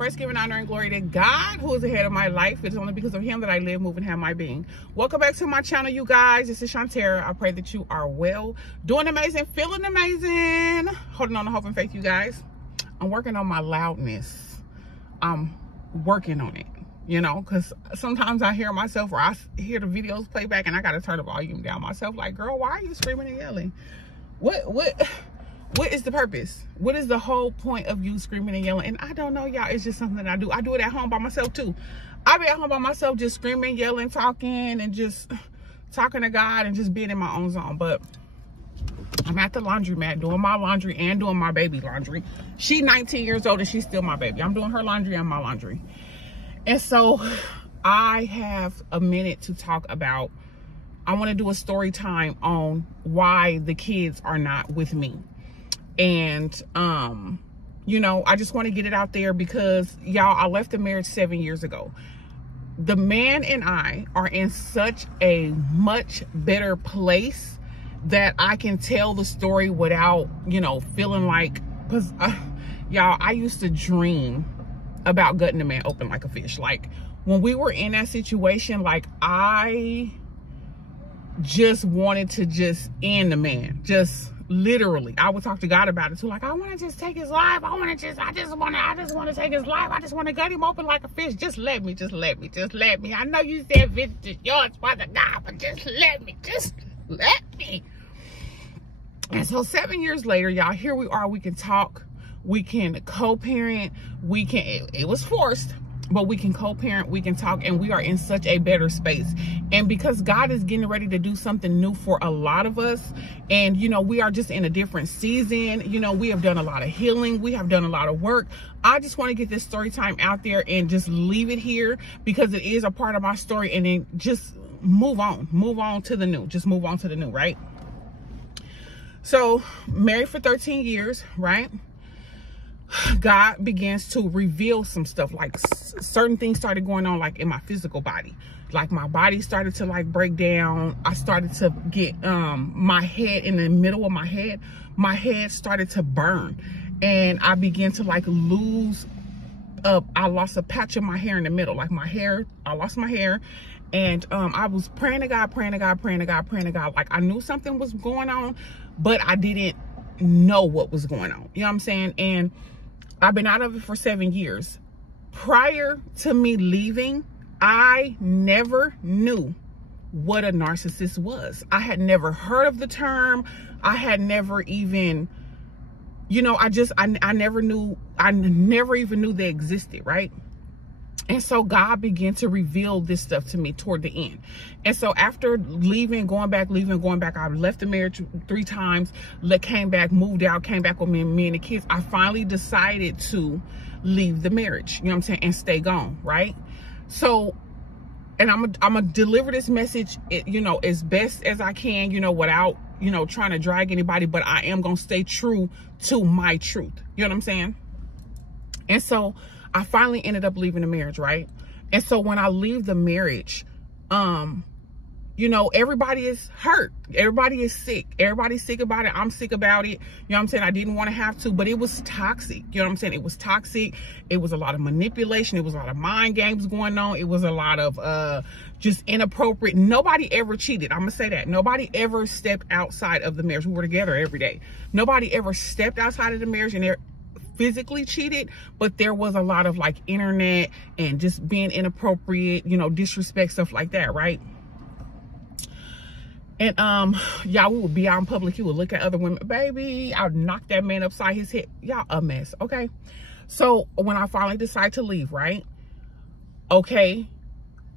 First, giving honor and glory to God, who is the head of my life. It's only because of him that I live, move, and have my being. Welcome back to my channel, you guys. This is Shantara. I pray that you are well, doing amazing, feeling amazing, holding on to hope and faith, you guys. I'm working on my loudness. I'm working on it, you know, because sometimes I hear myself, or I hear the videos play back, and I got to turn the volume down myself. Like, girl, why are you screaming and yelling? What is the purpose? What is the whole point of you screaming and yelling? And I don't know, y'all. It's just something that I do. I do it at home by myself too. I be at home by myself just screaming, yelling, talking, and just talking to God and just being in my own zone. But I'm at the laundromat doing my laundry and doing my baby laundry. She's 19 years old and she's still my baby. I'm doing her laundry and my laundry. And so I have a minute to talk about, I want to do a story time on why the kids are not with me. And, you know, I just want to get it out there because, y'all, I left the marriage 7 years ago. The man and I are in such a much better place that I can tell the story without, you know, feeling like, because, y'all, I used to dream about gutting the man open like a fish. Like, when we were in that situation, like, I just wanted to just end the man. Just literally, I would talk to God about it too. Like, I want to just take his life. I just want to take his life. I just want to gut him open like a fish. Just let me. I know you said vengeance is yours, Father God, but just let me. And so 7 years later, y'all, here we are. We can talk. We can co-parent. We can, it was forced, but we can co-parent, we can talk, and we are in such a better space. And because God is getting ready to do something new for a lot of us, and, you know, we are just in a different season. You know, we have done a lot of healing. We have done a lot of work. I just want to get this story time out there and just leave it here because it is a part of my story, and then just move on to the new. Just move on to the new, right? So, married for 13 years, right? God begins to reveal some stuff, like certain things started going on, like in my physical body. Like, my body started to like break down. I started to get my head, in the middle of my head started to burn, and I began to like lose I lost a patch of my hair in the middle, like my hair, I lost my hair. And I was praying to God. Like, I knew something was going on, but I didn't know what was going on. You know what I'm saying? And I've been out of it for 7 years. Prior to me leaving, I never knew what a narcissist was. I had never heard of the term. I had never even, you know, I never even knew they existed, right? And so God began to reveal this stuff to me toward the end. And so after leaving, going back, I left the marriage 3 times, came back, moved out, came back with me and the kids. I finally decided to leave the marriage, you know what I'm saying, and stay gone, right? So, and I'm gonna deliver this message, you know, as best as I can, you know, without, you know, trying to drag anybody, but I am gonna stay true to my truth. You know what I'm saying? And so I finally ended up leaving the marriage, right? And so when I leave the marriage, you know, everybody is hurt. Everybody is sick. Everybody's sick about it. I'm sick about it. You know what I'm saying? I didn't want to have to, but it was toxic. You know what I'm saying? It was toxic. It was a lot of manipulation. It was a lot of mind games going on. It was a lot of just inappropriate. Nobody ever cheated. I'm going to say that. Nobody ever stepped outside of the marriage. We were together every day. Nobody ever stepped outside of the marriage and physically cheated, but there was a lot of like internet and just being inappropriate, you know, disrespect, stuff like that, right? And y'all, we would be out in public, he would look at other women, baby, I'll knock that man upside his head. Y'all, a mess. Okay, so when I finally decided to leave, right? Okay,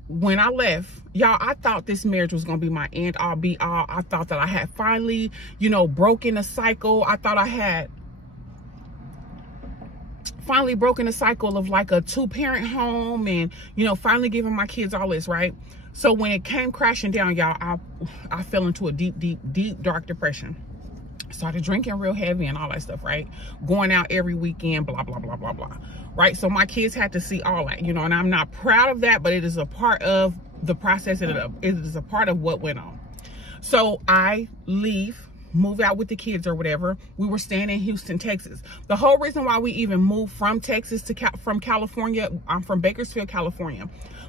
when I left, y'all, I thought this marriage was gonna be my end all be all. I thought that I had finally, you know, broken a cycle. I thought I had finally broken a cycle of like a 2-parent home, and, you know, finally giving my kids all this, right? So when it came crashing down, y'all, I fell into a deep, dark depression. Started drinking real heavy and all that stuff, right? Going out every weekend, blah, blah, blah, blah, blah, right? So my kids had to see all that, you know, and I'm not proud of that, but it is a part of the process, and it is a part of what went on. So I leave move out with the kids or whatever. We were staying in Houston, Texas. The whole reason why we even moved from Texas to from California, I'm from Bakersfield, California.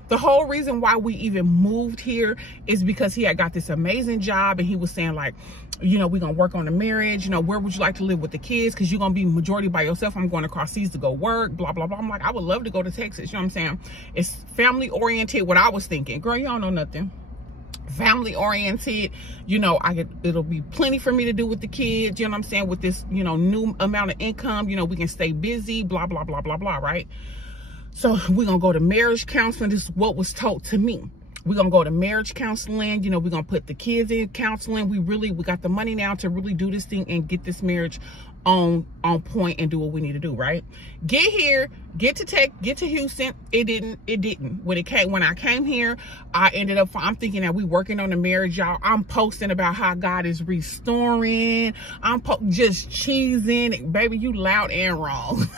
The whole reason why we even moved here is because he had got this amazing job, and he was saying like, you know, we're going to work on the marriage. You know, where would you like to live with the kids? Because you're going to be majority by yourself. I'm going across seas to go work, blah, blah, blah. I'm like, I would love to go to Texas. You know what I'm saying? It's family oriented, what I was thinking. Girl, you don't know nothing. Family oriented, you know, it'll be plenty for me to do with the kids. You know what I'm saying? With this, you know, new amount of income, you know, we can stay busy, blah, blah, blah, blah, blah, right? So we're going to go to marriage counseling. This is what was told to me. We're going to go to marriage counseling. You know, we're going to put the kids in counseling. We got the money now to really do this thing and get this marriage on point and do what we need to do, right? Get here, get to Houston. It didn't. When I came here, I ended up, I'm thinking that we working on the marriage, y'all. I'm posting about how God is restoring. I'm just cheesing. Baby, you loud and wrong.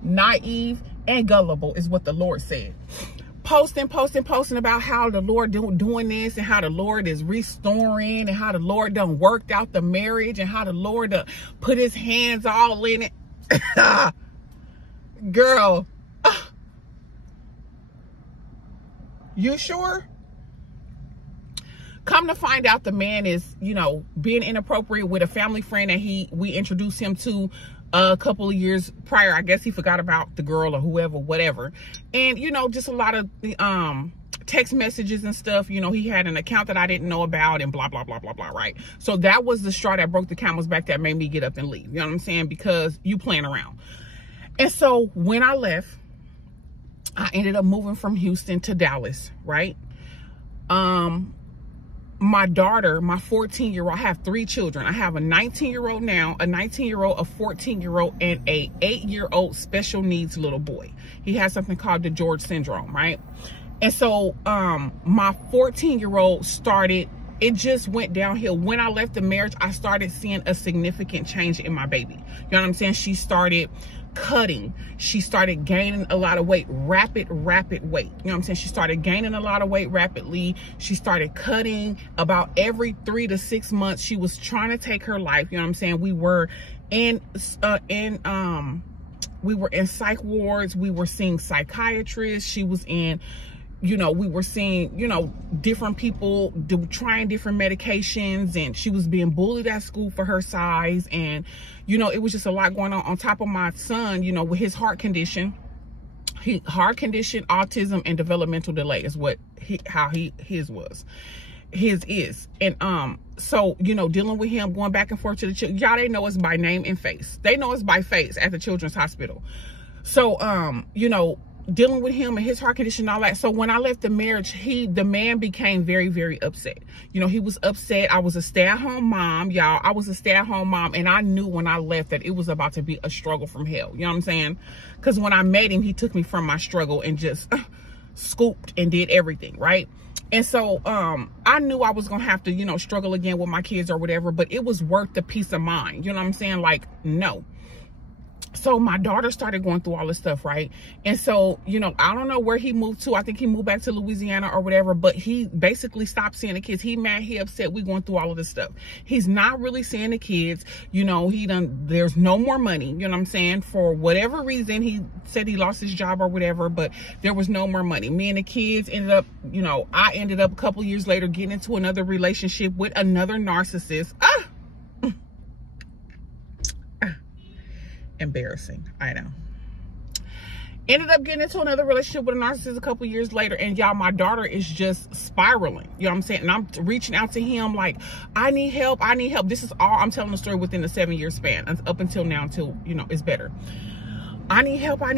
Naive and gullible is what the Lord said. Posting about how the Lord doing this, and how the Lord is restoring, and how the Lord done worked out the marriage, and how the Lord put his hands all in it. Girl, you sure? Come to find out, the man is, you know, being inappropriate with a family friend that we introduced him to a couple of years prior. I guess he forgot about the girl or whoever, whatever. And, you know, just a lot of text messages and stuff. You know, he had an account that I didn't know about, and blah, blah, blah, blah, blah, right? So that was the straw that broke the camel's back that made me get up and leave. You know what I'm saying? Because you playing around. And so when I left, I ended up moving from Houston to Dallas, right? My daughter, my 14-year-old, I have 3 children. I have a 19-year-old now, a 19-year-old, a 14-year-old, and a 8-year-old special needs little boy. He has something called the George syndrome, right? And so my 14-year-old it just went downhill. When I left the marriage, I started seeing a significant change in my baby. You know what I'm saying? She started cutting. She started gaining a lot of weight, rapid weight. You know what I'm saying? She started gaining a lot of weight rapidly. She started cutting about every 3 to 6 months. She was trying to take her life. You know what I'm saying? We were in psych wards. We were seeing psychiatrists. She was in, you know, we were seeing, you know, different people trying different medications, and she was being bullied at school for her size. And, you know, it was just a lot going on top of my son, you know, with his heart condition, autism, and developmental delay is what his is. And, so, you know, dealing with him, going back and forth to the children, y'all, they know us by name and face. They know us by face at the children's hospital. So, you know, dealing with him and his heart condition and all that. So when I left the marriage, the man became very, very upset. You know, he was upset. I was a stay-at-home mom, y'all. I was a stay-at-home mom, and I knew when I left that it was about to be a struggle from hell. You know what I'm saying? Because when I met him, he took me from my struggle and just scooped and did everything, right? And so I knew I was going to have to, you know, struggle again with my kids or whatever, but it was worth the peace of mind. You know what I'm saying? Like, no. So my daughter started going through all this stuff, right? And so, you know, I don't know where he moved to. I think he moved back to Louisiana or whatever, but he basically stopped seeing the kids. He mad, he upset. We going through all of this stuff. He's not really seeing the kids. You know, there's no more money. You know what I'm saying? For whatever reason, he said he lost his job or whatever, but there was no more money. Me and the kids ended up, you know, I ended up a couple years later getting into another relationship with another narcissist. Embarrassing, I know. Ended up getting into another relationship with a narcissist a couple years later, and y'all, my daughter is just spiraling. You know what I'm saying? And I'm reaching out to him like, I need help. This is all I'm telling the story within the 7-year span, up until now, until, you know, it's better. I need help. I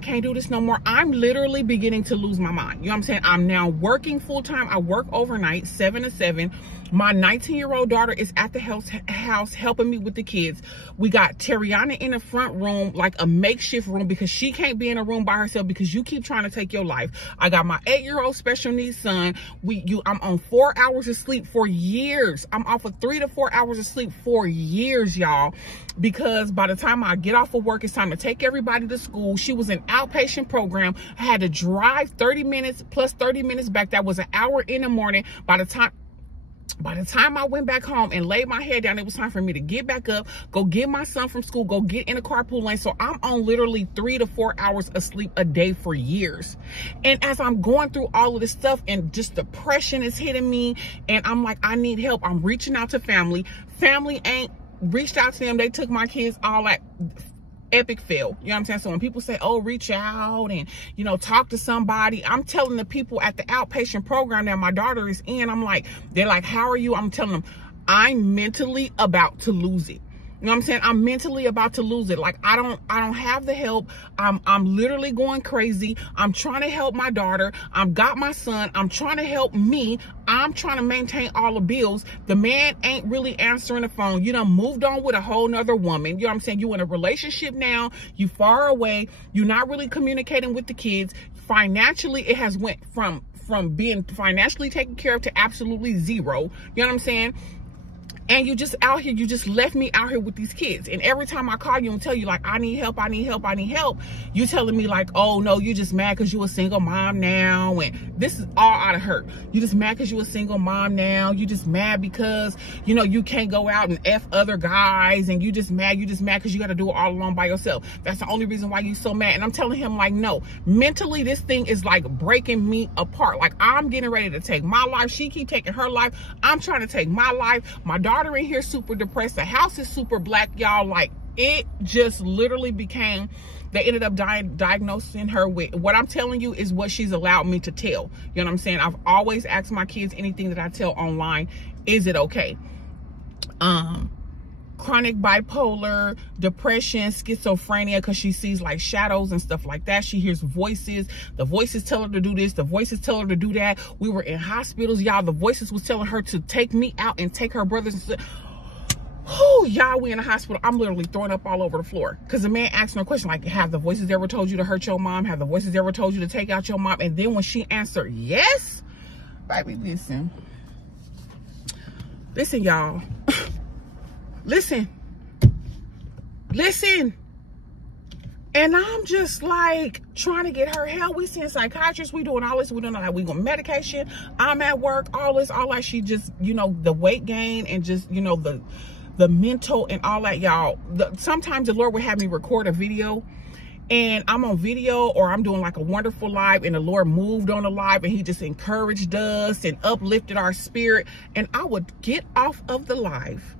can't do this no more. I'm literally beginning to lose my mind. You know what I'm saying? I'm now working full time. I work overnight, 7 to 7. My 19-year-old daughter is at the house helping me with the kids. We got Terriana in the front room, like a makeshift room, because she can't be in a room by herself because you keep trying to take your life. I got my 8-year-old special needs son. I'm on 4 hours of sleep for years. I'm off of 3 to 4 hours of sleep for years, y'all, because by the time I get off of work, it's time to take everybody to school. She was an outpatient program. I had to drive 30 minutes plus 30 minutes back. That was an hour in the morning. By the time I went back home and laid my head down, it was time for me to get back up, go get my son from school, go get in a carpool lane. So I'm on literally 3 to 4 hours of sleep a day for years. And as I'm going through all of this stuff and just depression is hitting me, and I'm like, I need help. I'm reaching out to family. Family ain't reached out to them. They took my kids all at epic fail. You know what I'm saying? So when people say, oh, reach out and, you know, talk to somebody, I'm telling the people at the outpatient program that my daughter is in, they're like, how are you? I'm telling them, I'm mentally about to lose it. You know what I'm saying? I'm mentally about to lose it. Like, I don't have the help. I'm literally going crazy. I'm trying to help my daughter. I've got my son. I'm trying to help me. I'm trying to maintain all the bills. The man ain't really answering the phone. You done moved on with a whole nother woman. You know what I'm saying? You in a relationship now. You far away. You're not really communicating with the kids. Financially, it has went from being financially taken care of to absolutely zero. You know what I'm saying? And you just out here, you just left me out here with these kids. And every time I call you and tell you, like, I need help, I need help, I need help, you telling me like, oh no, you just mad because you a single mom now. And this is all out of hurt. You just mad because you a single mom now. You just mad because, you know, you can't go out and F other guys. And you just mad because you got to do it all alone by yourself. That's the only reason why you so mad. And I'm telling him, like, no, mentally, this thing is like breaking me apart. Like, I'm getting ready to take my life. She keep taking her life. I'm trying to take my life. My daughter in here super depressed. The house is super black, y'all. Like, it just literally became, they ended up diagnosing her with, what I'm telling you is what she's allowed me to tell. You know what I'm saying? I've always asked my kids, anything that I tell online, is it okay? Chronic bipolar, depression, schizophrenia, because she sees like shadows and stuff like that. She hears voices. The voices tell her to do this. The voices tell her to do that. We were in hospitals, y'all. The voices was telling her to take me out and take her brothers and sisters. Oh, y'all, we in a hospital. I'm literally throwing up all over the floor. Because the man asked her a question like, have the voices ever told you to hurt your mom? Have the voices ever told you to take out your mom? And then when she answered yes, baby, listen. Listen, y'all. Listen. And I'm just like trying to get her help. We seeing psychiatrists. We doing all this. We doing all that. We going medication. I'm at work. All this. She just, you know, the weight gain and just, you know, the mental and all that, y'all. Sometimes the Lord would have me record a video and I'm on video or I'm doing like a wonderful live and the Lord moved on the live and he just encouraged us and uplifted our spirit. And I would get off of the live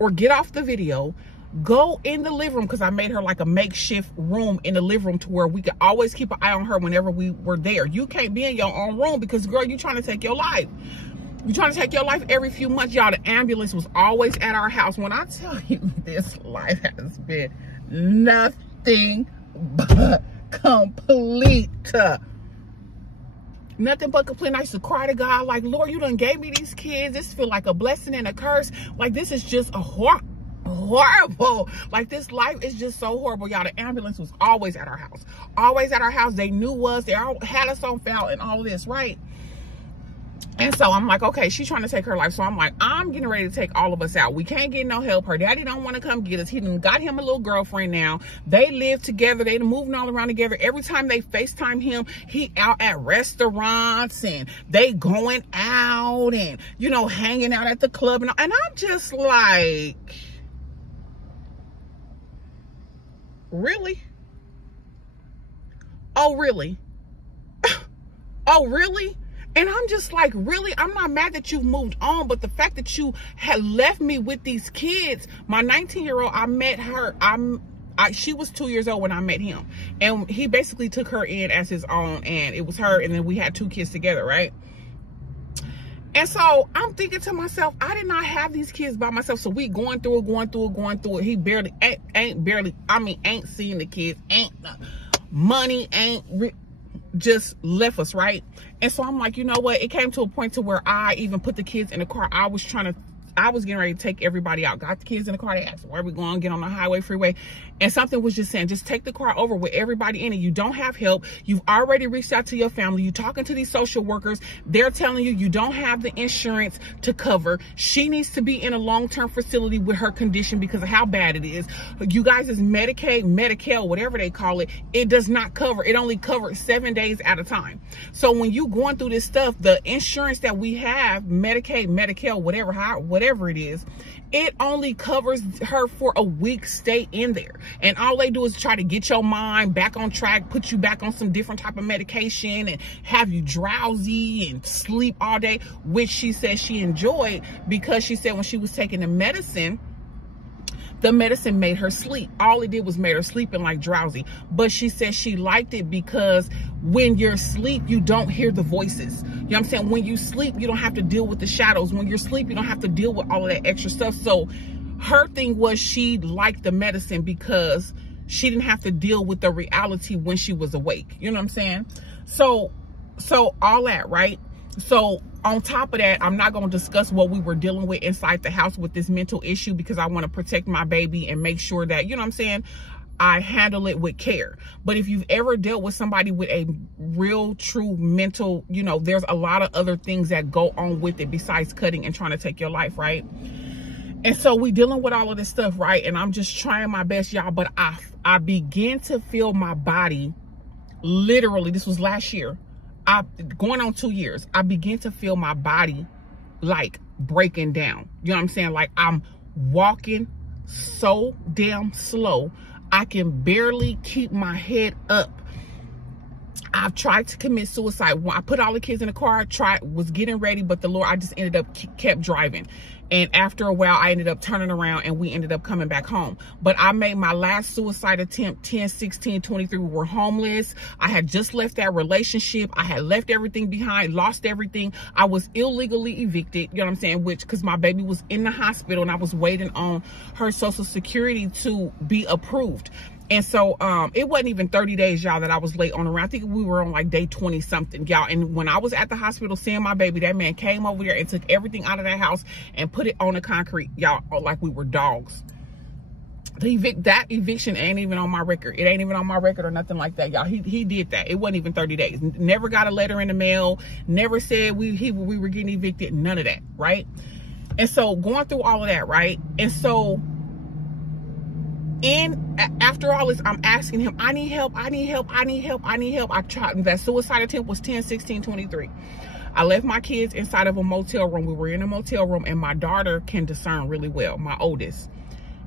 or get off the video, go in the living room, because I made her like a makeshift room in the living room to where we could always keep an eye on her whenever we were there. You can't be in your own room because, girl, you're trying to take your life. You're trying to take your life every few months, y'all. The ambulance was always at our house. When I tell you, this life has been nothing but complete. Nothing but complete. I used to cry to God like, Lord, you done gave me these kids. This feel like a blessing and a curse. Like, this is just a horrible. Like, this life is just so horrible, y'all. The ambulance was always at our house. Always at our house. They knew us. They all had us on file and all this, right? And so I'm like, okay, she's trying to take her life. So I'm like, I'm getting ready to take all of us out. We can't get no help. Her daddy don't want to come get us. He done got him a little girlfriend now. They live together. They moving all around together. Every time they FaceTime him, he out at restaurants and they going out and, you know, hanging out at the club. And I'm just like, really? Oh, really? Oh, really? And I'm just like, really? I'm not mad that you've moved on, but the fact that you had left me with these kids, my 19-year-old, I met her, she was 2 years old when I met him. And he basically took her in as his own, and it was her, and then we had 2 kids together, right? And so I'm thinking to myself, I did not have these kids by myself. So we going through it. He ain't seeing the kids, ain't money, ain't just left us, right? And so I'm like, you know what? It came to a point to where I even put the kids in the car. I was getting ready to take everybody out. Got the kids in the car. They asked, where are we going? Get on the highway, freeway. And something was just saying, just take the car over with everybody in it. You don't have help. You've already reached out to your family. You're talking to these social workers. They're telling you don't have the insurance to cover. She needs to be in a long-term facility with her condition because of how bad it is. You guys is Medicaid, Medi-Cal, whatever they call it. It does not cover. It only covers 7 days at a time. So when you going through this stuff, the insurance that we have, Medicaid, Medi-Cal, whatever it is, it only covers her for a week stay in there. And all they do is try to get your mind back on track, put you back on some different type of medication and have you drowsy and sleep all day, which she said she enjoyed because she said when she was taking the medicine made her sleep. All it did was made her sleep and like drowsy. But she said she liked it because when you're asleep, you don't hear the voices. You know what I'm saying? When you sleep, you don't have to deal with the shadows. When you're asleep, you don't have to deal with all of that extra stuff. So her thing was she liked the medicine because she didn't have to deal with the reality when she was awake. You know what I'm saying? So all that, right? So on top of that, I'm not going to discuss what we were dealing with inside the house with this mental issue because I want to protect my baby and make sure that, you know what I'm saying, I handle it with care. But if you've ever dealt with somebody with a real, true mental, you know, there's a lot of other things that go on with it besides cutting and trying to take your life, right? And so we dealing with all of this stuff, right? And I'm just trying my best, y'all. But I began to feel my body, literally, this was last year. Going on 2 years, I began to feel my body like breaking down. You know what I'm saying? Like I'm walking so damn slow. I can barely keep my head up. I've tried to commit suicide. When I put all the kids in the car, was getting ready, but the Lord, I just ended up kept driving. And after a while, I ended up turning around and we ended up coming back home. But I made my last suicide attempt 10, 16, 23. We were homeless. I had just left that relationship. I had left everything behind, lost everything. I was illegally evicted, you know what I'm saying? Because my baby was in the hospital and I was waiting on her Social Security to be approved. And so it wasn't even 30 days, y'all, that I was late on around. I think we were on like day 20 something, y'all. And when I was at the hospital seeing my baby, that man came over there and took everything out of that house and put it on the concrete, y'all, like we were dogs. That eviction ain't even on my record. It ain't even on my record or nothing like that, y'all. He did that. It wasn't even 30 days. Never got a letter in the mail. Never said we were getting evicted. None of that, right? And so going through all of that, right? And so after all this, I'm asking him, I need help, I need help, I need help, I need help. I tried, that suicide attempt was 10, 16, 23. I left my kids inside of a motel room. We were in a motel room and my daughter can discern really well, my oldest.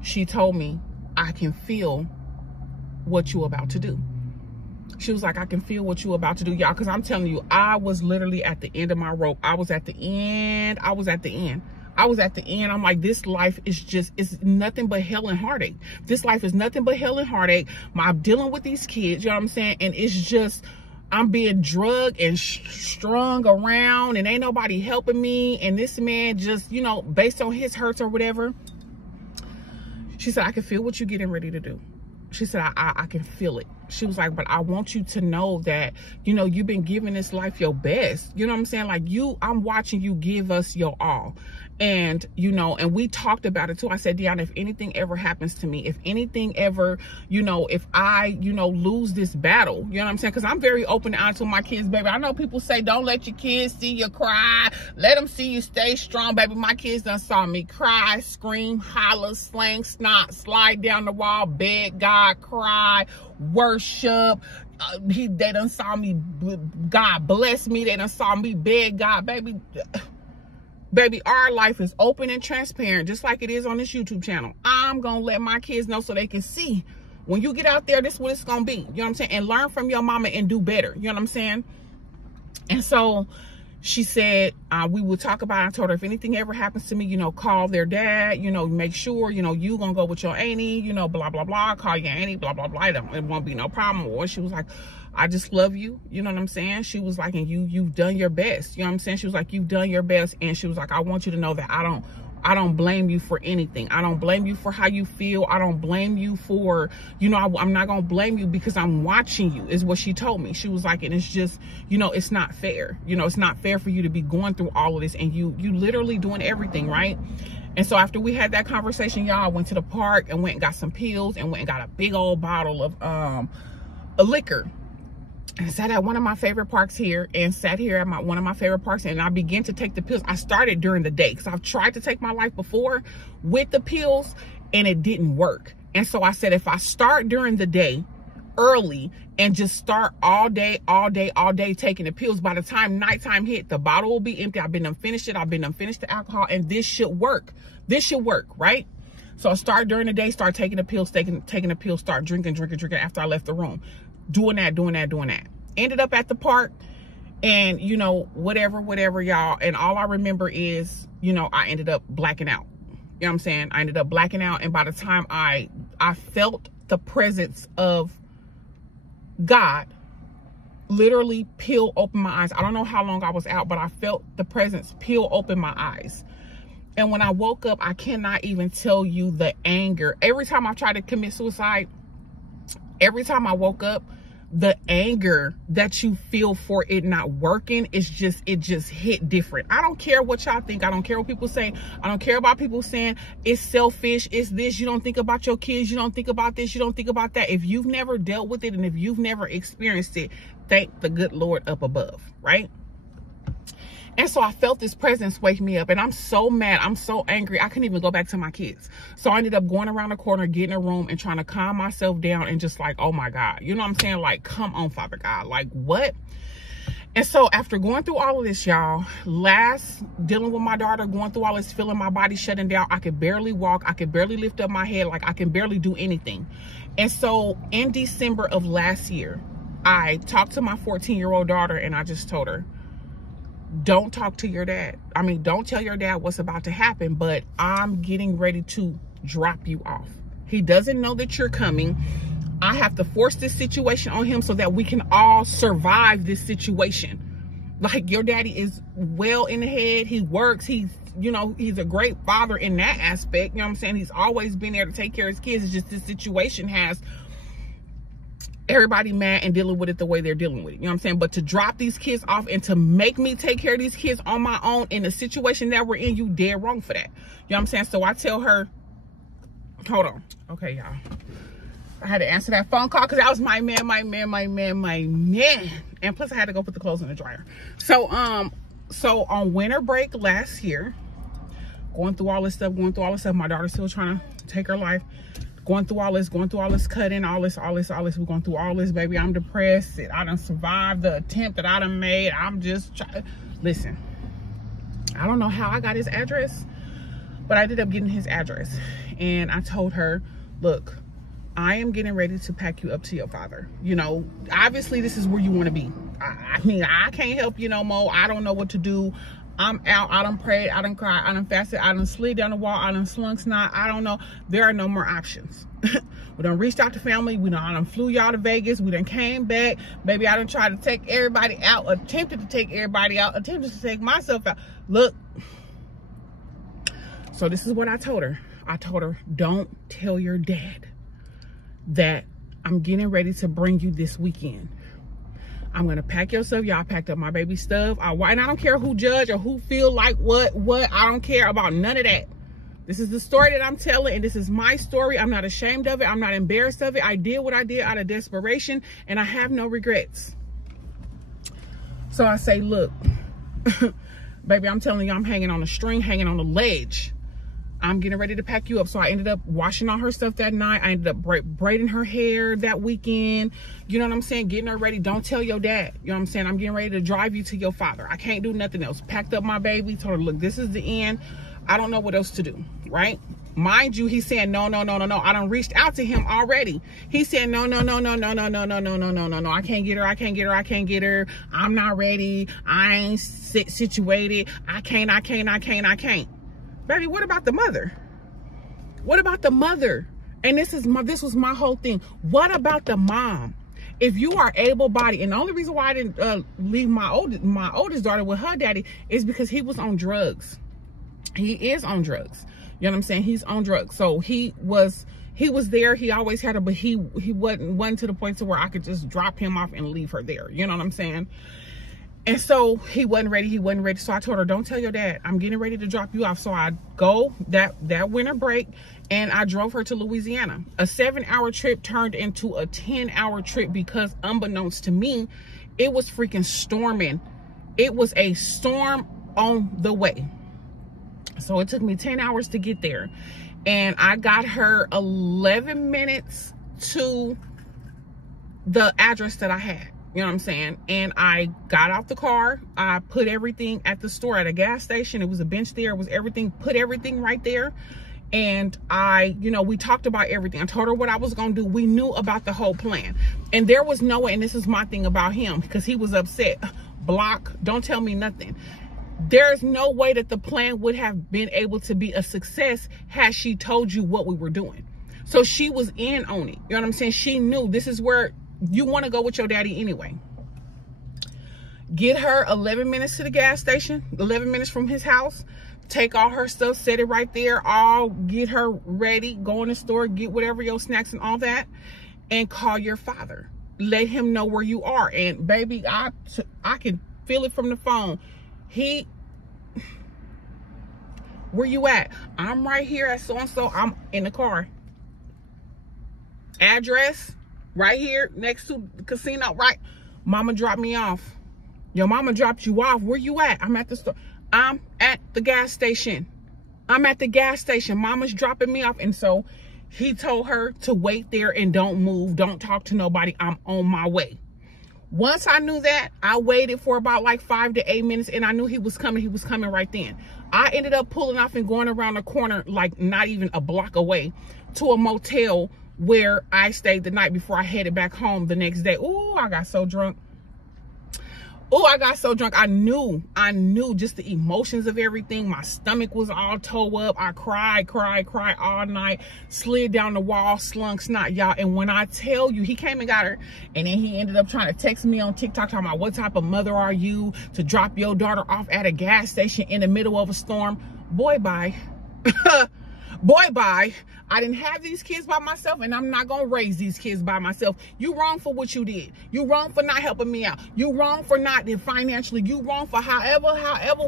She told me, I can feel what you're about to do. She was like, I can feel what you're about to do, y'all. Because I'm telling you, I was literally at the end of my rope. I was at the end. I'm like, this life is just, it's nothing but hell and heartache. This life is nothing but hell and heartache. I'm dealing with these kids, you know what I'm saying? And it's just, I'm being drugged and strung around and ain't nobody helping me. And this man just, you know, based on his hurts or whatever. She said, I can feel what you're getting ready to do. She said, I can feel it. She was like, but I want you to know that, you know, you've been giving this life your best. You know what I'm saying? Like I'm watching you give us your all. And, you know, and we talked about it too. I said, Deanna, if anything ever happens to me, if anything ever, you know, if I, you know, lose this battle, you know what I'm saying? Because I'm very open and honest with my kids, baby. I know people say, don't let your kids see you cry. Let them see you stay strong, baby. My kids done saw me cry, scream, holler, slang, snot, slide down the wall, beg God, cry, worship. They done saw me, God bless me. They done saw me beg God, baby. Baby, our life is open and transparent, just like it is on this YouTube channel. I'm going to let my kids know so they can see when you get out there, this is what it's going to be. You know what I'm saying? And learn from your mama and do better. You know what I'm saying? And so she said, we would talk about it. I told her, if anything ever happens to me, you know, call their dad, you know, make sure, you know, you going to go with your auntie, you know, blah, blah, blah. Call your auntie, blah, blah, blah. It won't be no problem. Or she was like, I just love you. You know what I'm saying? She was like, and you've done your best. You know what I'm saying? She was like, you've done your best. And she was like, I want you to know that I don't I don't blame you for anything. I don't blame you for how you feel. I don't blame you for, you know, I'm not going to blame you because I'm watching you, is what she told me. She was like, and it's just, you know, it's not fair. You know, it's not fair for you to be going through all of this and you literally doing everything, right? And so after we had that conversation, y'all, I went to the park and went and got some pills and went and got a big old bottle of a liquor. And sat at one of my favorite parks here and sat here at one of my favorite parks, and I began to take the pills. I started during the day because I've tried to take my life before with the pills and it didn't work. And so I said, if I start during the day early and just start all day taking the pills, by the time nighttime hit, the bottle will be empty. I've been unfinished it. I've been unfinished the alcohol, and this should work. This should work, right? So I start during the day, start taking the pills, taking the pills, start drinking after I left the room. Doing that. Ended up at the park and, you know, whatever, y'all. And all I remember is, you know, I ended up blacking out. You know what I'm saying? I ended up blacking out. And by the time I felt the presence of God literally peel open my eyes. I don't know how long I was out, but I felt the presence peel open my eyes. And when I woke up, I cannot even tell you the anger. Every time I tried to commit suicide, every time I woke up, the anger that you feel for it not working, it just hit different. I don't care what y'all think. I don't care what people say. I don't care about people saying it's selfish, it's this, you don't think about your kids, you don't think about this, you don't think about that. If you've never dealt with it and if you've never experienced it, thank the good Lord up above, right? And so I felt this presence wake me up, and I'm so mad. I'm so angry. I couldn't even go back to my kids. So I ended up going around the corner, getting a room and trying to calm myself down and just like, oh my God, you know what I'm saying? Like, come on, Father God, like what? And so after going through all of this, y'all, dealing with my daughter, going through all this, feeling my body shutting down, I could barely walk. I could barely lift up my head. Like I can barely do anything. And so in December of last year, I talked to my 14-year-old daughter and I just told her, don't talk to your dad. I mean, don't tell your dad what's about to happen, but I'm getting ready to drop you off. He doesn't know that you're coming. I have to force this situation on him so that we can all survive this situation. Like, your daddy is well in the head. He works. He's, you know, he's a great father in that aspect. You know what I'm saying? He's always been there to take care of his kids. It's just this situation has everybody mad and dealing with it the way they're dealing with it. You know what I'm saying? But to drop these kids off and to make me take care of these kids on my own in the situation that we're in, you dead wrong for that. You know what I'm saying? So I tell her, hold on. Okay, y'all. I had to answer that phone call because that was my man. And plus I had to go put the clothes in the dryer. So on winter break last year, going through all this stuff, my daughter's still trying to take her life. Going through all this cutting, all this. We're going through all this, baby. I'm depressed. I done survived the attempt that I done made. I'm just trying. Listen, I don't know how I got his address, but I ended up getting his address. And I told her, look, I am getting ready to pack you up to your father. You know, obviously this is where you want to be. I mean, I can't help you no more. I don't know what to do. I'm out. I done prayed. I done cried. I done fasted. I done slid down the wall. I done slung snot. I don't know. There are no more options. We done reached out to family. I done flew y'all to Vegas. We done came back. Baby, I done tried to take everybody out. Attempted to take everybody out. Attempted to take myself out. Look. So this is what I told her. I told her, don't tell your dad that I'm getting ready to bring you this weekend. I'm going to pack your stuff. Y'all packed up my baby stuff. And I don't care who judge or who feel like what. I don't care about none of that. This is the story that I'm telling, and this is my story. I'm not ashamed of it. I'm not embarrassed of it. I did what I did out of desperation, and I have no regrets. So I say, look, baby, I'm telling you, I'm hanging on a string, hanging on a ledge. I'm getting ready to pack you up. So I ended up washing all her stuff that night. I ended up braiding her hair that weekend. You know what I'm saying? Getting her ready. Don't tell your dad. You know what I'm saying? I'm getting ready to drive you to your father. I can't do nothing else. Packed up my baby. Told her, look, this is the end. I don't know what else to do, right? Mind you, he's saying, no. I done reached out to him already. He said, no. I can't get her. I'm not ready. I ain't situated. I can't. Baby, what about the mother? What about the mother? And this was my whole thing. What about the mom? If you are able-bodied, and the only reason why I didn't leave my oldest daughter with her daddy is because he was on drugs. He is on drugs. You know what I'm saying? He's on drugs. So he was there. He always had her, but he wasn't to the point to where I could just drop him off and leave her there. You know what I'm saying? And so he wasn't ready. He wasn't ready. So I told her, don't tell your dad. I'm getting ready to drop you off. So I go that winter break and I drove her to Louisiana. A 7-hour trip turned into a 10-hour trip because unbeknownst to me, it was freaking storming. It was a storm on the way. So it took me 10 hours to get there. And I got her 11 minutes to the address that I had. You know what I'm saying? And I got out the car. I put everything at the store, at a gas station. It was a bench there. It was everything. Put everything right there. And we talked about everything. I told her what I was going to do. We knew about the whole plan. And there was no way, and this is my thing about him, because he was upset. Block, don't tell me nothing. There's no way that the plan would have been able to be a success had she told you what we were doing. So she was in on it. You know what I'm saying? She knew this is where you want to go with your daddy anyway. Get her 11 minutes to the gas station, 11 minutes from his house. Take all her stuff, set it right there. I'll get her ready, go in the store, get whatever your snacks and all that, and call your father. Let him know where you are. And baby, I can feel it from the phone. Where you at? I'm right here at so-and-so. I'm in the car. Address? Right here next to the casino, right? Mama dropped me off. Your mama dropped you off. Where you at? I'm at the store. I'm at the gas station. I'm at the gas station. Mama's dropping me off. And so he told her to wait there and don't move. Don't talk to nobody. I'm on my way. Once I knew that, I waited for about like 5 to 8 minutes and I knew he was coming. He was coming right then. I ended up pulling off and going around the corner, like not even a block away, to a motel where I stayed the night before I headed back home the next day. Ooh, I got so drunk. Oh, I got so drunk. I knew just the emotions of everything. My stomach was all toe up. I cried all night, slid down the wall, slung snot, y'all. And when I tell you, he came and got her, and then he ended up trying to text me on TikTok talking about what type of mother are you to drop your daughter off at a gas station in the middle of a storm. Boy, bye. Boy, bye. I didn't have these kids by myself, and I'm not going to raise these kids by myself. You wrong for what you did. You wrong for not helping me out. You wrong for not financially. You wrong for however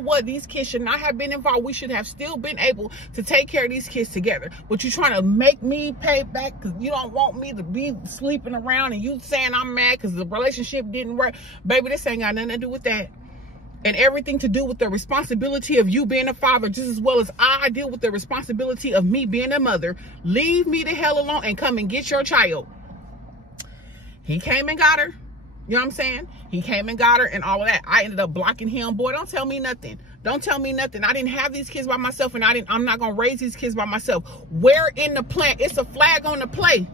what. These kids should not have been involved. We should have still been able to take care of these kids together. But you're trying to make me pay back because you don't want me to be sleeping around, and you saying I'm mad because the relationship didn't work. Baby, this ain't got nothing to do with that. And everything to do with the responsibility of you being a father, just as well as I deal with the responsibility of me being a mother. Leave me the hell alone and come and get your child. He came and got her. You know what I'm saying? He came and got her and all of that. I ended up blocking him. Boy, don't tell me nothing. Don't tell me nothing. I didn't have these kids by myself, and I'm not going to raise these kids by myself. Where in the plan? It's a flag on the play.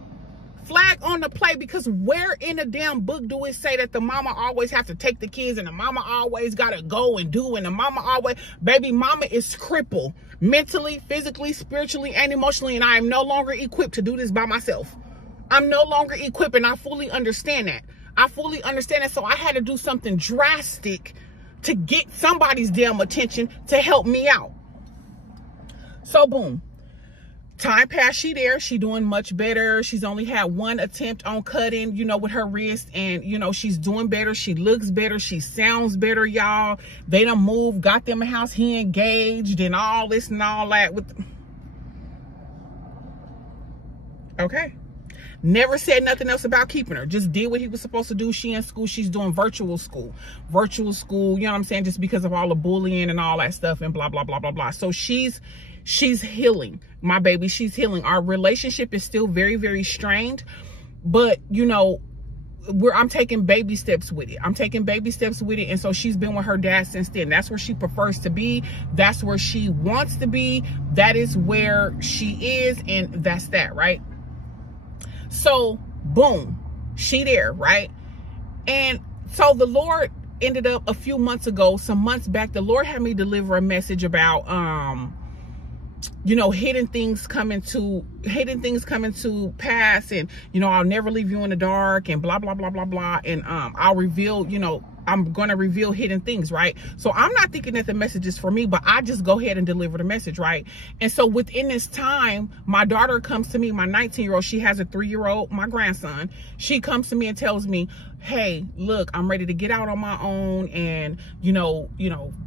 Flag on the play, because where in the damn book do it say that the mama always have to take the kids and the mama always gotta go and do, and the mama always, baby, mama is crippled mentally, physically, spiritually, and emotionally, and I am no longer equipped to do this by myself. I'm no longer equipped, and I fully understand that. So I had to do something drastic to get somebody's damn attention to help me out. So boom. Time passed, she doing much better. She's only had one attempt on cutting, with her wrist, and, she's doing better. She looks better. She sounds better, y'all. They done moved, got them a house. He engaged and all this and all that. Okay. Never said nothing else about keeping her. Just did what he was supposed to do. She in school. She's doing virtual school. You know what I'm saying? Just because of all the bullying and all that stuff and blah, blah, blah, blah, blah. So she's healing, my baby. She's healing. Our relationship is still very, very strained, but I'm taking baby steps with it. And so she's been with her dad since then. That's where she prefers to be. That's where she wants to be. That is where she is. And that's that, right? So boom, she there, right? And so the Lord ended up a few months ago, some months back, the Lord had me deliver a message about, hidden things coming to pass, and I'll never leave you in the dark, and blah blah blah blah blah, and I'll reveal I'm going to reveal hidden things, right? So I'm not thinking that the message is for me, but I just go ahead and deliver the message, right? And so within this time, my daughter comes to me, my 19-year-old, she has a 3-year-old, my grandson. She comes to me and tells me, hey, look, I'm ready to get out on my own and, you know,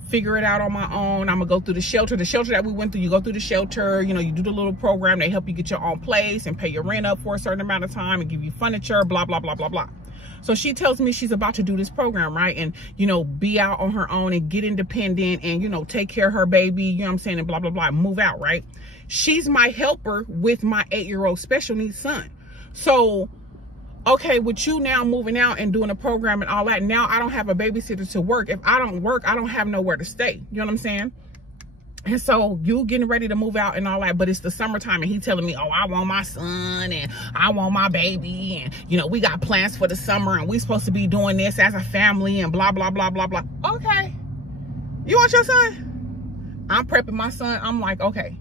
figure it out on my own. I'm gonna go through the shelter that we went through. You go through the shelter, you know, you do the little program. They help you get your own place and pay your rent up for a certain amount of time and give you furniture, blah, blah, blah, blah, blah. So she tells me she's about to do this program, right? And, you know, be out on her own and get independent and, you know, take care of her baby, you know what I'm saying? And blah, blah, blah, move out, right? She's my helper with my 8-year-old special needs son. So, okay, with you now moving out and doing a program and all that, now I don't have a babysitter to work. If I don't work, I don't have nowhere to stay. You know what I'm saying? And so you getting ready to move out and all that, but it's the summertime and he telling me, oh, I want my son and I want my baby and, you know, we got plans for the summer and we supposed to be doing this as a family and blah, blah, blah, blah, blah. Okay. You want your son? I'm prepping my son. I'm like, okay,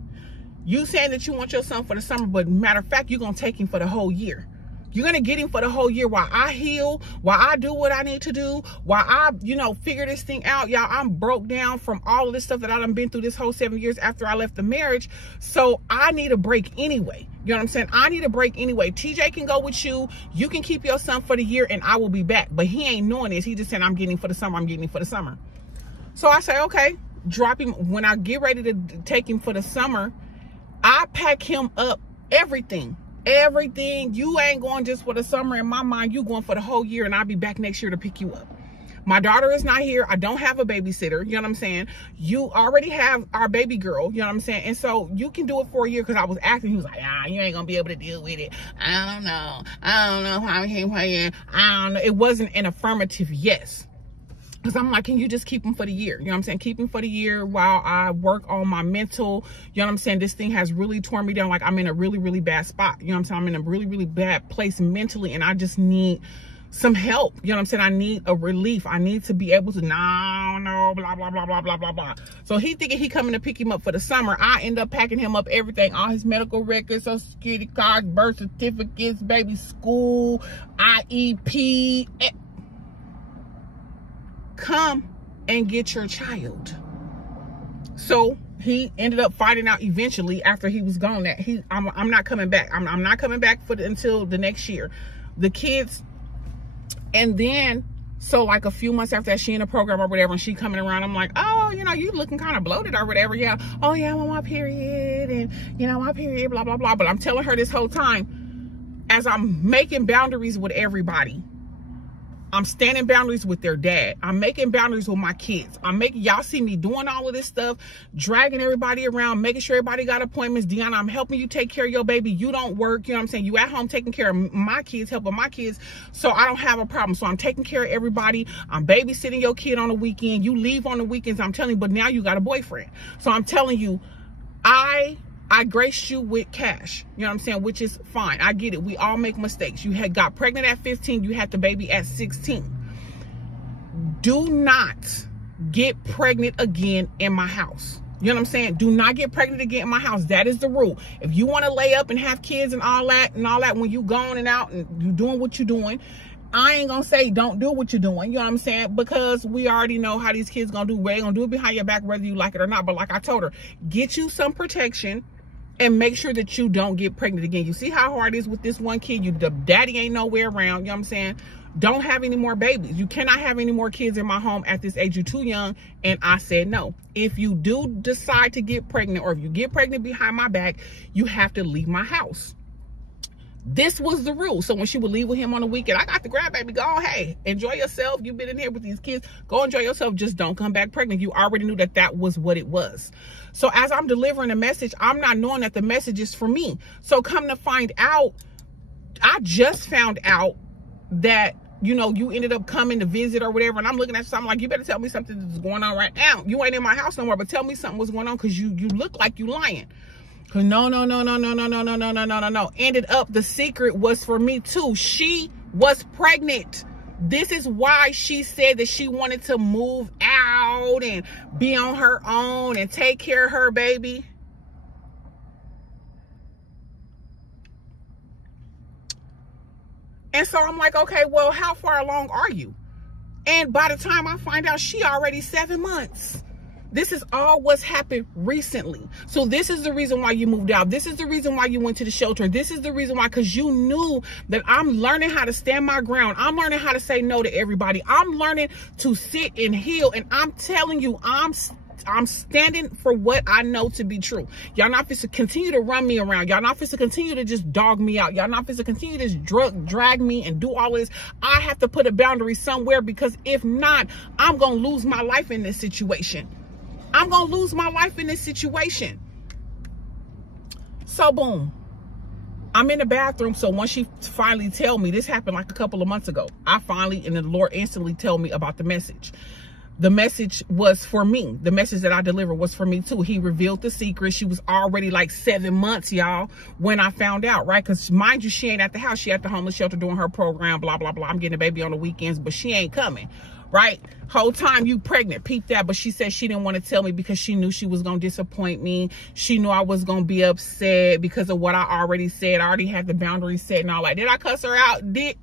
you saying that you want your son for the summer, but matter of fact, you're going to take him for the whole year. You're going to get him for the whole year while I heal, while I do what I need to do, while I, you know, figure this thing out. Y'all, I'm broke down from all of this stuff that I done been through this whole 7 years after I left the marriage. So I need a break anyway. You know what I'm saying? I need a break anyway. TJ can go with you. You can keep your son for the year and I will be back. But he ain't knowing this. He just said, I'm getting him for the summer. I'm getting him for the summer. So I say, okay, drop him. When I get ready to take him for the summer, I pack him up everything. You ain't going just for the summer. In my mind, you going for the whole year and I'll be back next year to pick you up. My daughter is not here. I don't have a babysitter. You know what I'm saying? You already have our baby girl. You know what I'm saying? And so you can do it for a year because I was asking. He was like, you ain't going to be able to deal with it. I don't know how I came here. I don't know. It wasn't an affirmative yes. Because I'm like, can you just keep him for the year? You know what I'm saying? Keep him for the year while I work on my mental. You know what I'm saying? This thing has really torn me down. Like I'm in a really, really bad spot. You know what I'm saying? I'm in a really, really bad place mentally and I just need some help. You know what I'm saying? I need a relief. I need to be able to, no, blah, blah, blah, blah, blah, blah, blah. So he thinking he coming to pick him up for the summer. I end up packing him up everything, all his medical records, social security cards, birth certificates, baby school, IEP, come and get your child. So he ended up finding out eventually after he was gone that I'm not coming back. I'm not coming back until the next year. The kids, and then so like a few months after that, she in a program or whatever, and she coming around, I'm like, oh, you know, you looking kind of bloated or whatever. Yeah. Oh yeah, I'm on my period and you know, my period, blah, blah, blah. But I'm telling her this whole time, as I'm making boundaries with everybody, I'm standing boundaries with their dad. I'm making boundaries with my kids. Y'all see me doing all of this stuff, dragging everybody around, making sure everybody got appointments. Deanna, I'm helping you take care of your baby. You don't work. You know what I'm saying? You at home taking care of my kids, helping my kids. So I don't have a problem. So I'm taking care of everybody. I'm babysitting your kid on the weekend. You leave on the weekends. I'm telling you, but now you got a boyfriend. So I'm telling you, I graced you with cash, you know what I'm saying, which is fine. I get it. We all make mistakes. You had got pregnant at 15. You had the baby at 16. Do not get pregnant again in my house. You know what I'm saying? Do not get pregnant again in my house. That is the rule. If you want to lay up and have kids and all that when you going and out and you doing what you're doing, I ain't gonna say don't do what you're doing, you know what I'm saying? Because we already know how these kids gonna do. They're gonna do it behind your back whether you like it or not. But like I told her, get you some protection and make sure that you don't get pregnant again. You see how hard it is with this one kid. The daddy ain't nowhere around, you know what I'm saying? Don't have any more babies. You cannot have any more kids in my home at this age. You're too young. And I said no. If you do decide to get pregnant, or if you get pregnant behind my back, you have to leave my house. This was the rule. So when she would leave with him on the weekend, I got the grandbaby. Go on, hey, enjoy yourself. You've been in here with these kids. Go enjoy yourself. Just don't come back pregnant. You already knew that that was what it was. So as I'm delivering a message, I'm not knowing that the message is for me. So come to find out, I just found out that, you know, you ended up coming to visit or whatever. And I'm looking at something like, you better tell me something that's going on right now. You ain't in my house no more, but tell me something was going on, because you look like you lying. Cause no. Ended up, the secret was for me too. She was pregnant. This is why she said that she wanted to move out and be on her own and take care of her baby. And so I'm like, okay, well, how far along are you? And by the time I find out, she already 7 months. This is all what's happened recently. So this is the reason why you moved out. This is the reason why you went to the shelter. This is the reason why, because you knew that I'm learning how to stand my ground. I'm learning how to say no to everybody. I'm learning to sit and heal. And I'm telling you, I'm standing for what I know to be true. Y'all not supposed to continue to run me around. Y'all not supposed to continue to just dog me out. Y'all not supposed to continue to just drag me and do all this. I have to put a boundary somewhere, because if not, I'm going to lose my life in this situation. I'm going to lose my life in this situation. So boom, I'm in the bathroom. So once she finally tell me, this happened like a couple of months ago, and the Lord instantly told me about the message. The message was for me. The message that I delivered was for me too. He revealed the secret. She was already like 7 months, y'all, when I found out, right? Because mind you, she ain't at the house. She at the homeless shelter doing her program, blah, blah, blah. I'm getting a baby on the weekends, but she ain't coming, right? Whole time you pregnant, peep that. But she said she didn't want to tell me because she knew she was going to disappoint me. She knew I was going to be upset because of what I already said. I already had the boundaries set and all that. Did I cuss her out? Did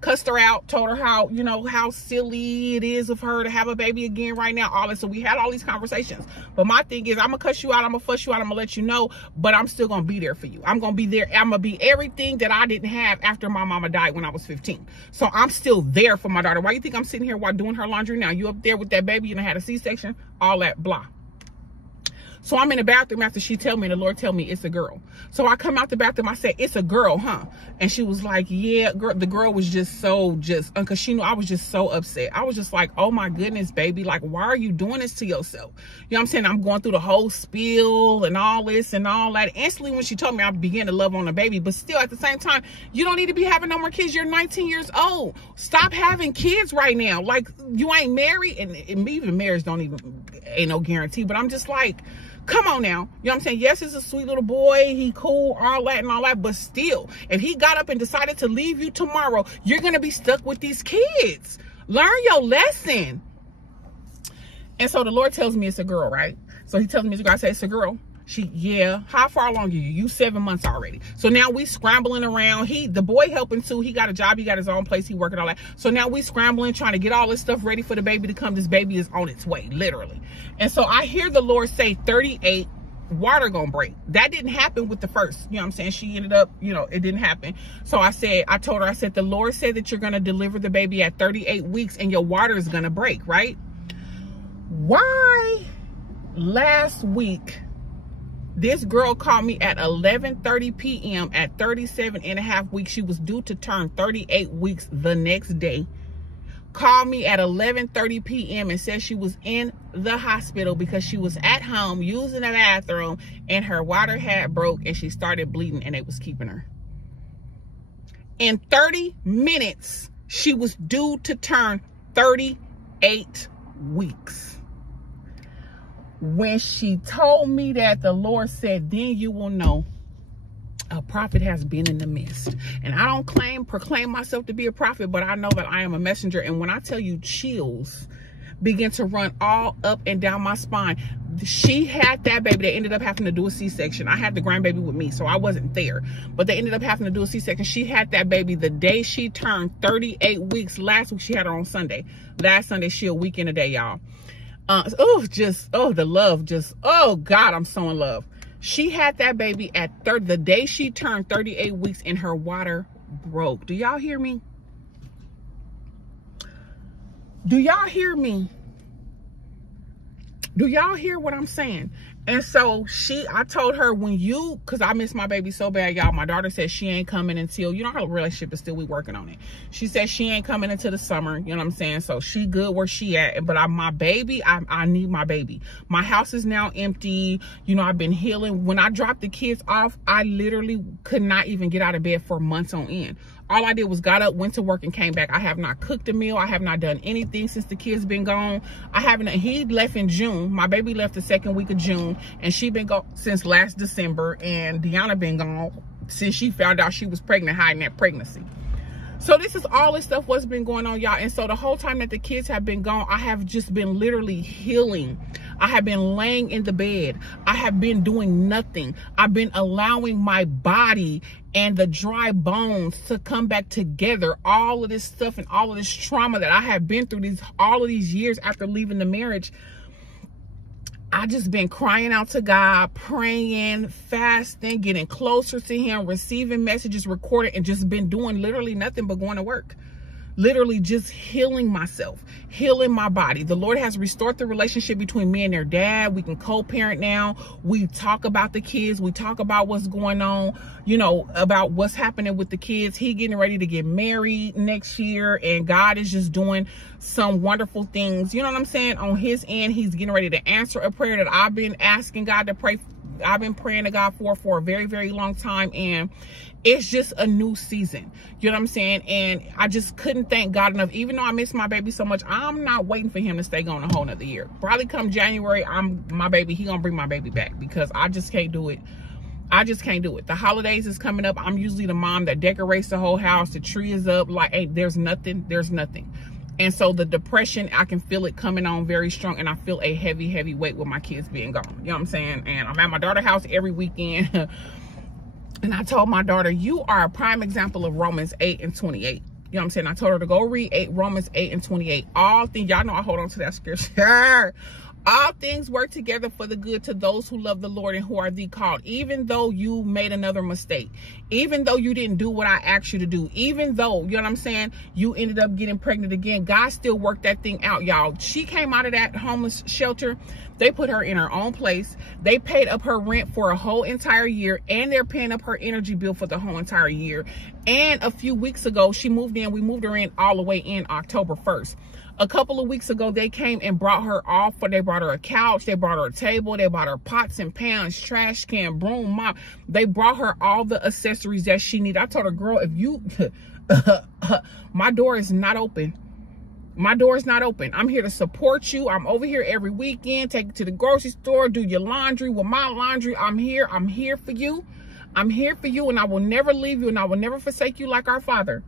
cussed her out, told her how, you know, how silly it is of her to have a baby again right now, all this. So we had all these conversations. But my thing is, I'm gonna cuss you out, I'm gonna fuss you out, I'm gonna let you know, but I'm still gonna be there for you. I'm gonna be there. I'm gonna be everything that I didn't have after my mama died when I was 15. So I'm still there for my daughter. Why you think I'm sitting here while doing her laundry now? You up there with that baby, you done had a C-section, all that blah. So I'm in the bathroom after she tell me, and the Lord tell me it's a girl. So I come out the bathroom, I said, it's a girl, huh? And she was like, yeah, girl. The girl was just because she knew I was just so upset. I was just like, oh my goodness, baby. Like, why are you doing this to yourself? You know what I'm saying? I'm going through the whole spiel and all this and all that. Instantly when she told me, I began to love on the baby. But still at the same time, you don't need to be having no more kids. You're 19 years old. Stop having kids right now. Like, you ain't married, and even marriage ain't no guarantee. But I'm just like, come on now. You know what I'm saying? Yes, he's a sweet little boy. He cool, all that and all that. But still, if he got up and decided to leave you tomorrow, you're going to be stuck with these kids. Learn your lesson. And so the Lord tells me it's a girl, right? So he tells me it's a girl. I say, it's a girl. Yeah. How far along are you? You 7 months already. So now we scrambling around. The boy helping too. He got a job. He got his own place. He working all that. So now we scrambling, trying to get all this stuff ready for the baby to come. This baby is on its way, literally. And so I hear the Lord say 38, water gonna break. That didn't happen with the first. You know what I'm saying? She ended up, you know, it didn't happen. So I told her, the Lord said that you're going to deliver the baby at 38 weeks and your water is going to break, right? Why last week, this girl called me at 11:30 p.m. at 37.5 weeks. She was due to turn 38 weeks the next day. Called me at 11:30 p.m. and said she was in the hospital because she was at home using the bathroom and her water had broke and she started bleeding and it was keeping her. In 30 minutes, she was due to turn 38 weeks. When she told me that, the Lord said, then you will know a prophet has been in the midst. And I don't proclaim myself to be a prophet, but I know that I am a messenger. And when I tell you, chills begin to run all up and down my spine. She had that baby. They ended up having to do a C-section. I had the grandbaby with me, so I wasn't there. But they ended up having to do a C-section. She had that baby the day she turned 38 weeks. Last week, she had her on Sunday. Last Sunday, she a week in a day, y'all. The love, oh God, I'm so in love. She had that baby at the day she turned 38 weeks and her water broke. Do y'all hear me? Do y'all hear me? Do y'all hear what I'm saying? And so I told her, because I miss my baby so bad, y'all. My daughter said she ain't coming until, you know, her relationship is still, we working on it. She said she ain't coming until the summer, you know what I'm saying? So she good where she at. But my baby, I need my baby. My house is now empty. You know, I've been healing. When I dropped the kids off, I literally could not even get out of bed for months on end. All I did was got up, went to work, and came back. I have not cooked a meal. I have not done anything since the kids been gone. He left in June. My baby left the second week of June, and she been gone since last December. And Deanna been gone since she found out she was pregnant, hiding that pregnancy. So this is all this stuff what's been going on, y'all. And so the whole time that the kids have been gone, I have just been literally healing. I have been laying in the bed. I have been doing nothing. I've been allowing my body and the dry bones to come back together. All of this stuff and all of this trauma that I have been through all of these years after leaving the marriage, I just been crying out to God, praying, fasting, getting closer to him, receiving messages, recording, and just been doing literally nothing but going to work. Literally just healing myself, healing my body. The Lord has restored the relationship between me and their dad. We can co-parent now. We talk about the kids. We talk about what's going on, you know, about what's happening with the kids. He getting ready to get married next year, and God is just doing some wonderful things. You know what I'm saying? On his end, he's getting ready to answer a prayer that I've been asking God to pray. I've been praying to God for a very, very long time, and it's just a new season. You know what I'm saying? And I just couldn't thank God enough. Even though I miss my baby so much, I'm not waiting for him to stay gone a whole nother year. Probably come January, he gonna bring my baby back, because I just can't do it. I just can't do it. The holidays is coming up. I'm usually the mom that decorates the whole house. The tree is up. Like, hey, there's nothing. And so the depression, I can feel it coming on very strong, and I feel a heavy, heavy weight with my kids being gone. You know what I'm saying? And I'm at my daughter's house every weekend. And I told my daughter, you are a prime example of Romans 8:28. You know what I'm saying? I told her to go read Romans 8:28. All things, y'all know I hold on to that scripture. All things work together for the good to those who love the Lord and who are the called. Even though you made another mistake, even though you didn't do what I asked you to do, even though, you know what I'm saying, you ended up getting pregnant again, God still worked that thing out, y'all. She came out of that homeless shelter. They put her in her own place. They paid up her rent for a whole entire year, and they're paying up her energy bill for the whole entire year. And a few weeks ago, she moved in. We moved her in all the way in October 1st. A couple of weeks ago, they came and brought her off. They brought her a couch. They brought her a table. They brought her pots and pans, trash can, broom, mop. They brought her all the accessories that she needed. I told her, girl, if you, my door is not open. My door is not open. I'm here to support you. I'm over here every weekend. Take you to the grocery store, do your laundry with my laundry. I'm here. I'm here for you. I'm here for you, and I will never leave you, and I will never forsake you like our Father.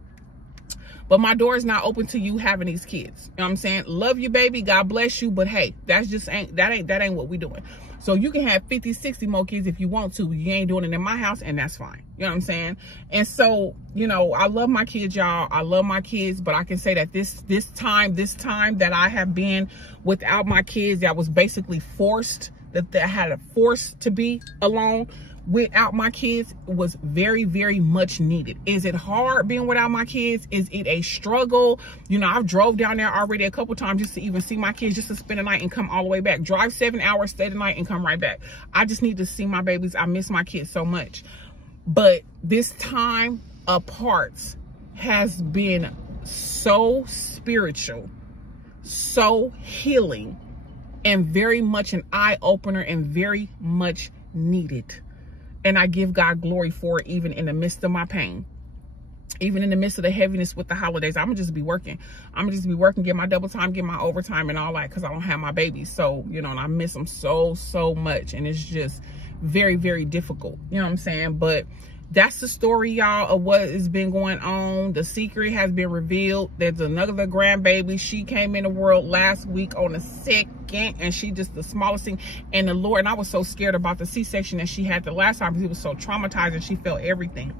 But my door is not open to you having these kids. You know what I'm saying? Love you, baby. God bless you. But hey, that ain't what we doing. So you can have 50, 60 more kids if you want to. You ain't doing it in my house, and that's fine. You know what I'm saying? And so, you know, I love my kids, y'all. I love my kids, but I can say that this time that I have been without my kids, that was basically forced, that I had a force to be alone without my kids, was very, very much needed. Is it hard being without my kids? Is it a struggle? You know, I've drove down there already a couple times just to even see my kids, just to spend the night and come all the way back. Drive 7 hours, stay the night, and come right back. I just need to see my babies. I miss my kids so much. But this time apart has been so spiritual, so healing, and very much an eye-opener, and very much needed. And I give God glory for it, even in the midst of my pain, even in the midst of the heaviness with the holidays. I'm gonna just be working. I'm gonna just be working, get my double time, get my overtime and all that, because I don't have my babies. So, you know, and I miss them so much. And it's just very, very difficult. You know what I'm saying? But that's the story, y'all, of what has been going on. The secret has been revealed. There's another grandbaby. She came in the world last week on the 2nd, and she just the smallest thing. And the Lord, and I was so scared about the C-section that she had the last time, because it was so traumatizing. She felt everything.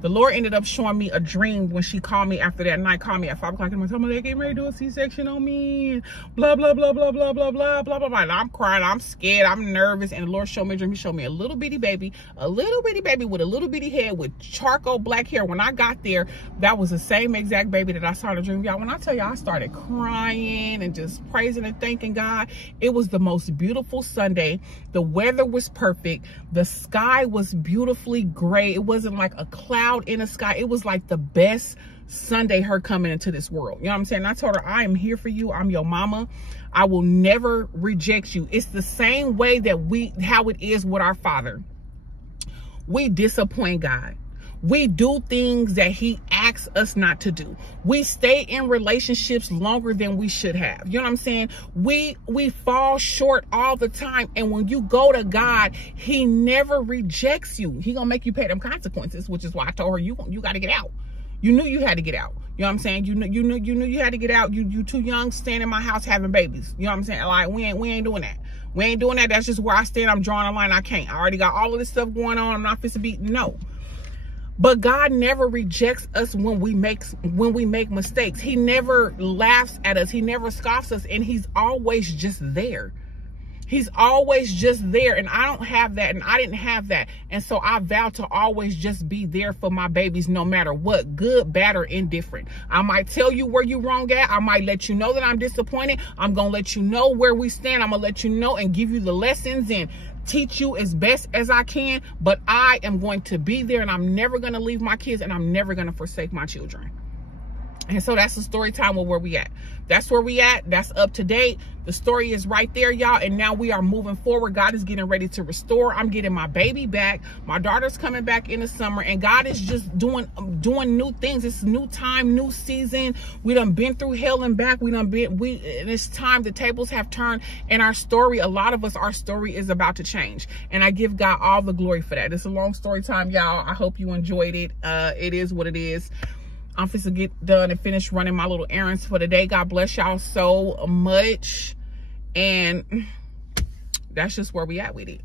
The Lord ended up showing me a dream when she called me after that night, called me at 5 o'clock in the morning, told me they getting ready to do a C-section on me, and blah, blah, blah, blah, blah, blah, blah, blah, blah, blah. And I'm crying, I'm scared, I'm nervous. And the Lord showed me a dream. He showed me a little bitty baby with a little bitty head with charcoal black hair. When I got there, that was the same exact baby that I saw in the dream. Y'all, when I tell you, I started crying and just praising and thanking God. It was the most beautiful Sunday. The weather was perfect. The sky was beautifully gray. It wasn't like a cloud in the sky. It was like the best Sunday, her coming into this world. You know what I'm saying? And I told her, I am here for you. I'm your mama. I will never reject you. It's the same way that how it is with our Father. We disappoint God. We do things that he asks us not to do. We stay in relationships longer than we should have. You know what I'm saying? We fall short all the time. And when you go to God, he never rejects you. He gonna make you pay them consequences, which is why I told her, you got to get out. You knew you had to get out. You know what I'm saying? You knew you had to get out. You too young, staying in my house having babies. You know what I'm saying? Like, we ain't doing that. We ain't doing that. That's just where I stand. I'm drawing a line. I can't. I already got all of this stuff going on. I'm not fit to be. No. But God never rejects us when we make mistakes. He never laughs at us. He never scoffs us, and he's always just there. He's always just there, and I don't have that, and I didn't have that. And so I vow to always just be there for my babies no matter what, good, bad, or indifferent. I might tell you where you're wrong at. I might let you know that I'm disappointed. I'm going to let you know where we stand. I'm going to let you know and give you the lessons and teach you as best as I can. But I am going to be there, and I'm never going to leave my kids, and I'm never going to forsake my children. And so that's the story time with where we at. That's where we at. That's up to date. The story is right there, y'all. And now we are moving forward. God is getting ready to restore. I'm getting my baby back. My daughter's coming back in the summer. And God is just doing new things. It's new time, new season. We done been through hell and back. And it's time. The tables have turned. And our story, a lot of us, our story is about to change. And I give God all the glory for that. It's a long story time, y'all. I hope you enjoyed it. It is what it is. I'm supposed to get done and finish running my little errands for the day. God bless y'all so much. And that's just where we at with it.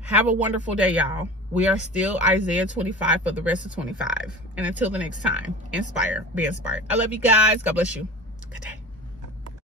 Have a wonderful day, y'all. We are still Isaiah 25 for the rest of 25. And until the next time, inspire, be inspired. I love you guys. God bless you. Good day.